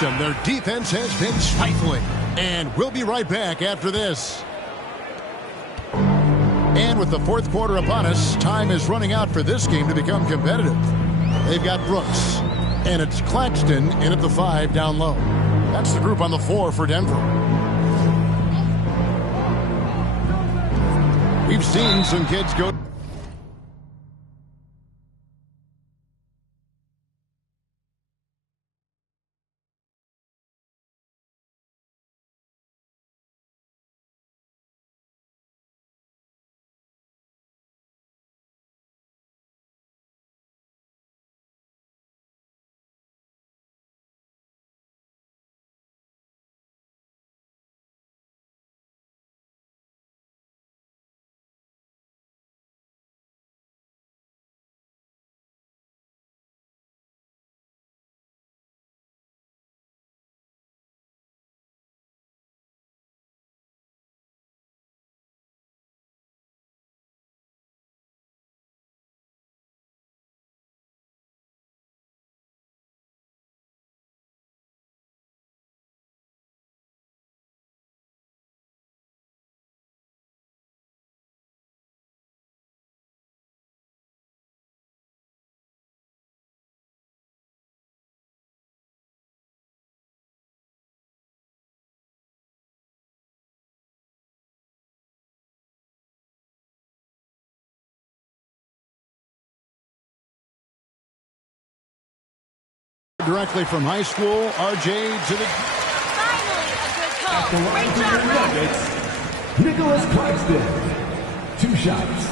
them. Their defense has been stifling. And we'll be right back after this. And with the fourth quarter upon us, time is running out for this game to become competitive. They've got Brooks, and it's Claxton in at the 5 down low. That's the group on the floor for Denver. We've seen some kids go... Directly from high school, RJ to the... Finally, a good call. Great job, Ray. Nicholas Claxton. 2 shots.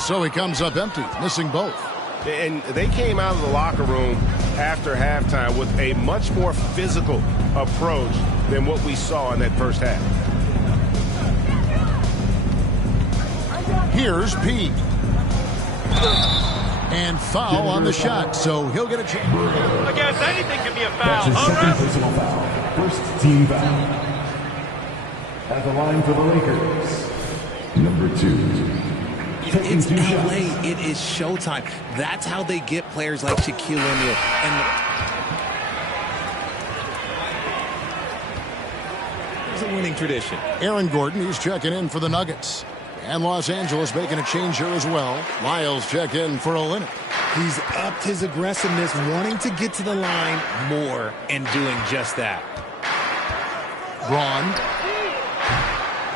So he comes up empty, missing both. And they came out of the locker room after halftime with a much more physical approach than what we saw in that first half. Here's P. And foul on the shot, so he'll get a chance. I guess anything can be a foul. That's his second personal foul. First team foul. At the line for the Lakers, number 2. It's LA. It is showtime. That's how they get players like Shaquille O'Neal. And there's a winning tradition. Aaron Gordon, he's checking in for the Nuggets. And Los Angeles making a change here as well. Lyles check in for Olynyk. He's upped his aggressiveness, wanting to get to the line more and doing just that. Braun.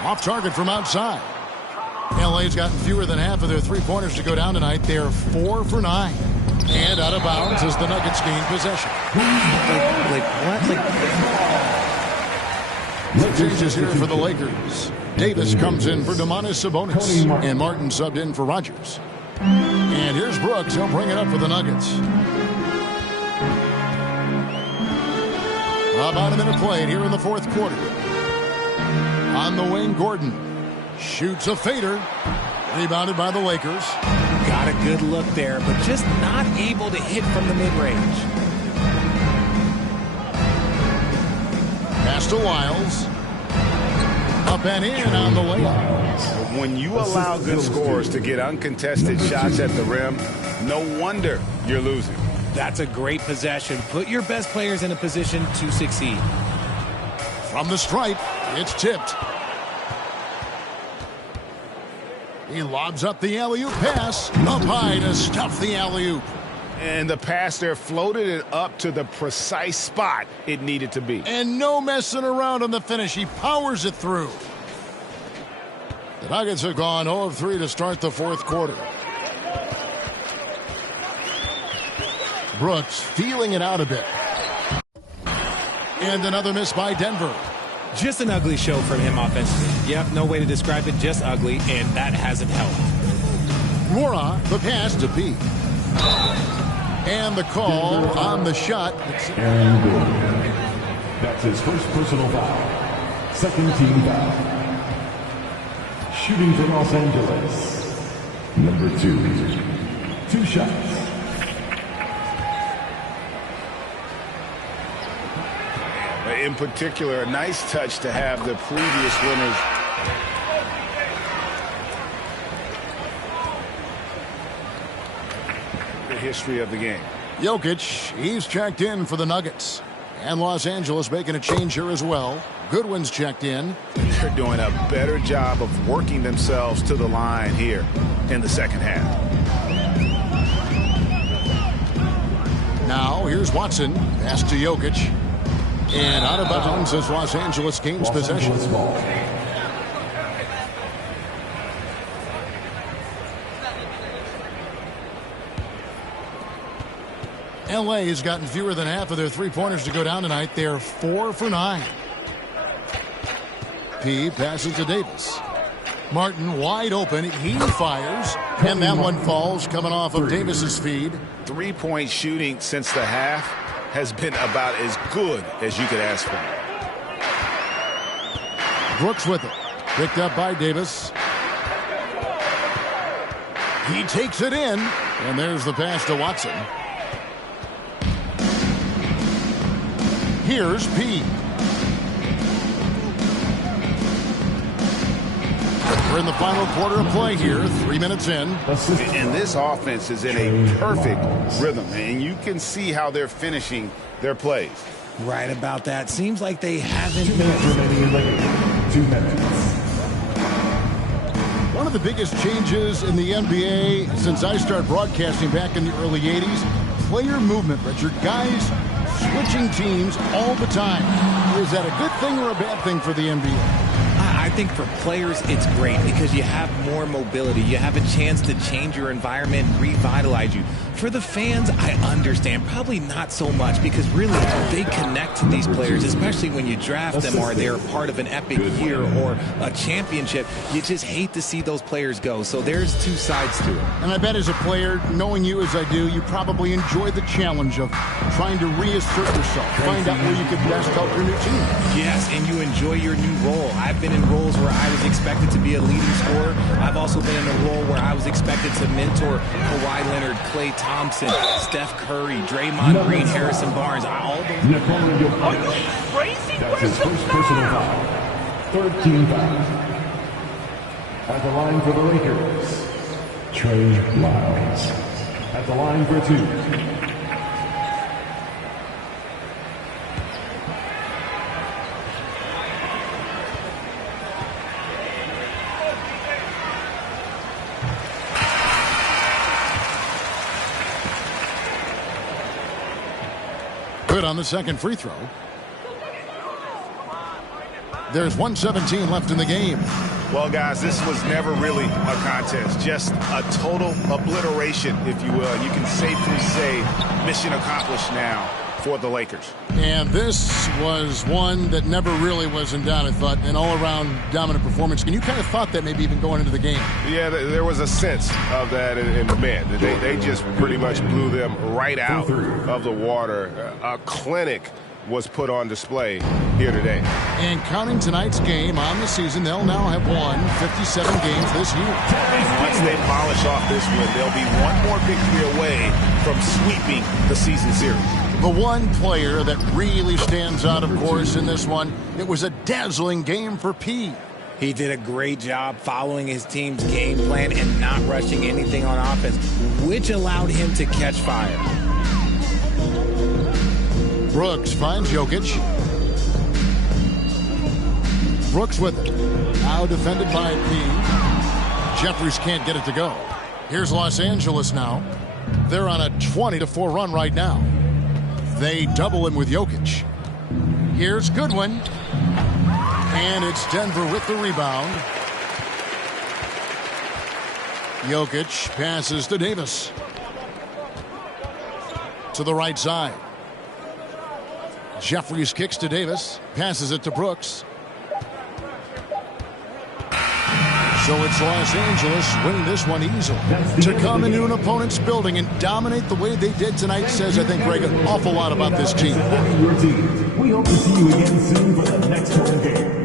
Off target from outside. LA's gotten fewer than half of their three-pointers to go down tonight. They're 4 for 9. And out of bounds as the Nuggets gain possession. Changes here for the Lakers. Davis comes in for Domantas Sabonis. And Martin subbed in for Rodgers. And here's Brooks. He'll bring it up for the Nuggets. About a minute played here in the fourth quarter. On the wing, Gordon. Shoots a fader. Rebounded by the Lakers. Got a good look there, but just not able to hit from the mid-range. Pass to Lyles. Up and in on the layup. When you allow good scorers to get uncontested shots at the rim, no wonder you're losing. That's a great possession. Put your best players in a position to succeed. From the stripe, it's tipped. He lobs up the alley-oop pass. Up high to stuff the alley-oop. And the pass there floated it up to the precise spot it needed to be. And no messing around on the finish. He powers it through. The Nuggets have gone 0 of 3 to start the fourth quarter. Brooks feeling it out a bit. And another miss by Denver. Just an ugly show from him offensively. Yep, no way to describe it, just ugly, and that hasn't helped. Mora, the pass to P. And the call on the shot. Aaron Gordon. That's his first personal foul. Second team foul. Shooting for Los Angeles. Number 2. 2 shots. In particular, a nice touch to have the previous winners. The history of the game. Jokic, he's checked in for the Nuggets. And Los Angeles making a change here as well. Goodwin's checked in. They're doing a better job of working themselves to the line here in the second half. Now, here's Watson. Pass to Jokic. And out of bounds as Los Angeles gains possession. LA has gotten fewer than half of their three-pointers to go down tonight. They're 4 for 9. P passes to Davis. Martin wide open. He fires. And that one falls coming off of Davis's feed. Three-point shooting since the half has been about as good as you could ask for. Brooks with it. Picked up by Davis. He takes it in. And there's the pass to Watson. Here's P. We're in the final quarter of play here. 3 minutes in. And this offense is in a perfect rhythm. And you can see how they're finishing their plays. Right about that. Seems like they haven't 2 minutes remaining in the game. 2 minutes. One of the biggest changes in the NBA since I started broadcasting back in the early 80s, player movement, Richard. Guys switching teams all the time. Is that a good thing or a bad thing for the NBA? I think for players, it's great because you have more mobility. You have a chance to change your environment, revitalize you. For the fans, I understand. Probably not so much because really they connect to these players, especially when you draft them or they're part of an epic year or a championship. You just hate to see those players go. So there's two sides to it. And I bet as a player, knowing you as I do, you probably enjoy the challenge of trying to reassert yourself. Find out where you can best help your new team. Yes, and you enjoy your new role. I've been in roles where I was expected to be a leading scorer. I've also been in a role where I was expected to mentor Kawhi Leonard, Klay Thompson, Steph Curry, Draymond Green, Harrison Barnes. All those. Are you crazy? That's Where's his the first personal foul? foul. Third team foul. At the line for the Lakers, Trey Lyles. At the line for 2. Good on the second free throw. There's 1:17 left in the game. Well, guys, this was never really a contest. Just a total obliteration, if you will. You can safely say mission accomplished now for the Lakers. And this was one that never really was in doubt, I thought. An all-around dominant performance. And you kind of thought that maybe even going into the game. Yeah, there was a sense of that in the men. They just pretty much blew them right out of the water. A clinic was put on display here today. And counting tonight's game on the season, they'll now have won 57 games this year. And once they polish off this win, they'll be one more victory away from sweeping the season series. The one player that really stands out, of course, in this one, it was a dazzling game for P. He did a great job following his team's game plan and not rushing anything on offense, which allowed him to catch fire. Brooks finds Jokic. Brooks with it. Now defended by P. Jeffries can't get it to go. Here's Los Angeles now. They're on a 20-4 run right now. They double him with Jokic. Here's Goodwin. And it's Denver with the rebound. Jokic passes to Davis. To the right side. Jeffries kicks to Davis. Passes it to Brooks. So it's Los Angeles winning this one easily. To come into an opponent's building and dominate the way they did tonight says, I think, Greg, an awful lot about this team. Your team. We hope to see you again soon for the next home game.